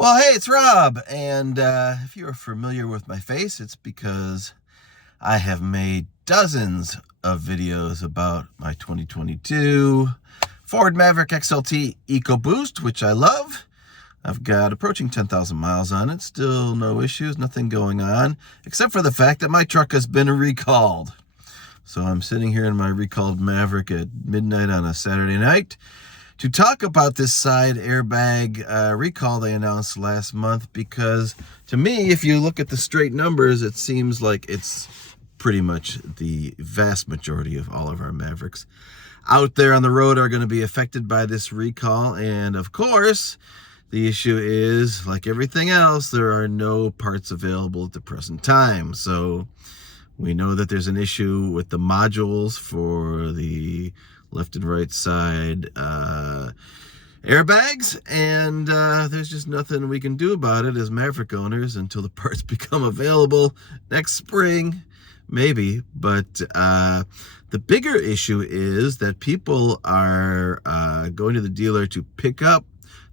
Well, hey, it's Rob, and if you're familiar with my face, it's because I have made dozens of videos about my 2022 Ford Maverick XLT EcoBoost, which I love. I've got approaching 10,000 miles on it, still no issues, nothing going on, except for the fact that my truck has been recalled. So I'm sitting here in my recalled Maverick at midnight on a Saturday night to talk about this side airbag recall they announced last month, because to me, if you look at the straight numbers, it seems like it's pretty much the vast majority of all of our Mavericks out there on the road are going to be affected by this recall. And of course, the issue is, like everything else, there are no parts available at the present time. So we know that there's an issue with the modules for the left and right side airbags, and there's just nothing we can do about it as Maverick owners until the parts become available next spring, maybe. But the bigger issue is that people are going to the dealer to pick up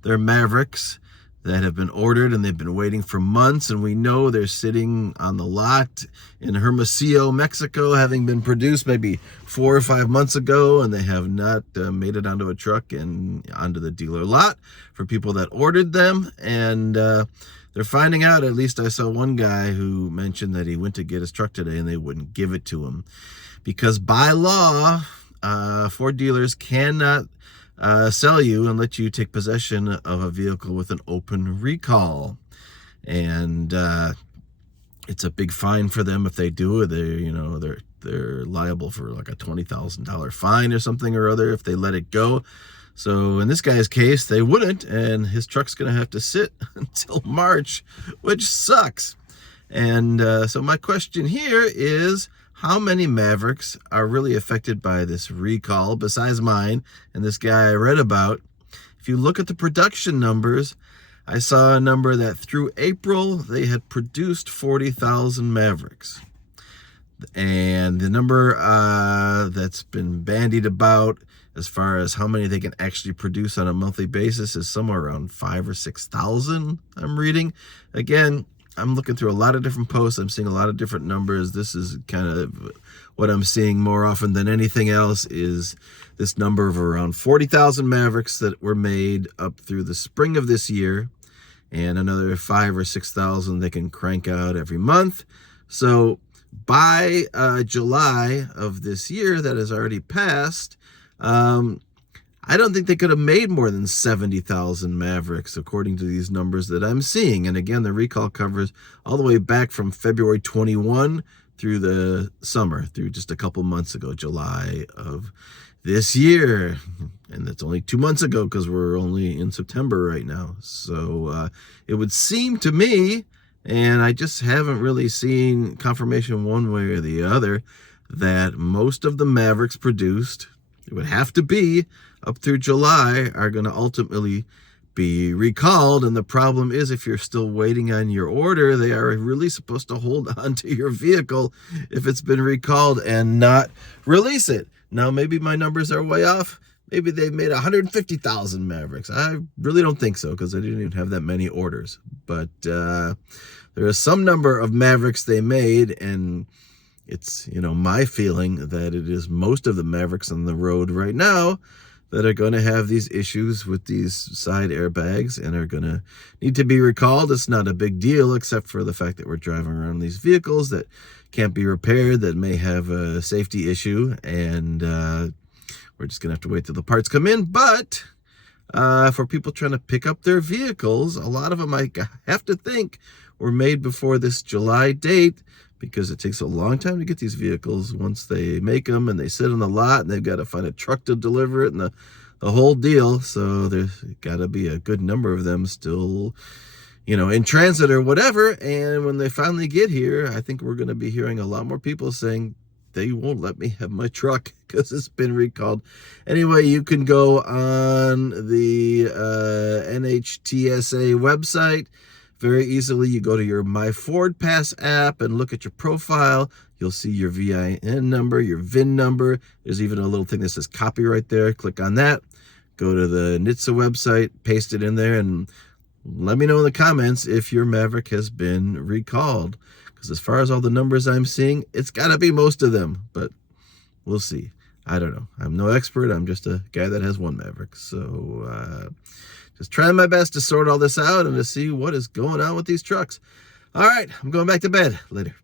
their Mavericks that have been ordered, and they've been waiting for months, and we know they're sitting on the lot in Hermosillo, Mexico, having been produced maybe 4 or 5 months ago, and they have not made it onto a truck and onto the dealer lot for people that ordered them. And they're finding out, at least I saw one guy who mentioned that he went to get his truck today and they wouldn't give it to him because by law, Ford dealers cannot sell you and let you take possession of a vehicle with an open recall. And it's a big fine for them if they do it. They're liable for like a $20,000 fine or something or other if they let it go. So in this guy's case, they wouldn't, and his truck's gonna have to sit until March, which sucks. And so my question here is, how many Mavericks are really affected by this recall besides mine and this guy I read about? If you look at the production numbers, I saw a number that through April, they had produced 40,000 Mavericks. And the number that's been bandied about as far as how many they can actually produce on a monthly basis is somewhere around 5,000 or 6,000, I'm reading. Again, I'm looking through a lot of different posts. I'm seeing a lot of different numbers. This is kind of what I'm seeing more often than anything else, is this number of around 40,000 Mavericks that were made up through the spring of this year, and another 5,000 or 6,000 they can crank out every month. So by July of this year that has already passed, I don't think they could have made more than 70,000 Mavericks, according to these numbers that I'm seeing. And again, the recall covers all the way back from February 21 through the summer, through just a couple months ago, July of this year. And that's only 2 months ago because we're only in September right now. So it would seem to me, and I just haven't really seen confirmation one way or the other, that most of the Mavericks produced, it would have to be up through July, are going to ultimately be recalled. And the problem is, if you're still waiting on your order, they are really supposed to hold on to your vehicle if it's been recalled and not release it. Now, maybe my numbers are way off. Maybe they've made 150,000 Mavericks. I really don't think so, because I didn't even have that many orders. But there is some number of Mavericks they made, and it's, my feeling that it is most of the Mavericks on the road right now that are going to have these issues with these side airbags and are going to need to be recalled. It's not a big deal, except for the fact that we're driving around these vehicles that can't be repaired, that may have a safety issue, and we're just going to have to wait till the parts come in. But for people trying to pick up their vehicles, a lot of them, I have to think, were made before this July date, because it takes a long time to get these vehicles once they make them and they sit on the lot, and they've got to find a truck to deliver it and the whole deal. So there's got to be a good number of them still, in transit or whatever. And when they finally get here, I think we're going to be hearing a lot more people saying they won't let me have my truck because it's been recalled. Anyway, you can go on the NHTSA website very easily. You go to your My Ford Pass app and look at your profile. You'll see your VIN number, your VIN number. There's even a little thing that says copyright there. Click on that. Go to the NHTSA website, paste it in there, and let me know in the comments if your Maverick has been recalled. Because as far as all the numbers I'm seeing, it's got to be most of them. But we'll see. I don't know. I'm no expert. I'm just a guy that has one Maverick. So just trying my best to sort all this out and to see what is going on with these trucks. All right, I'm going back to bed. Later.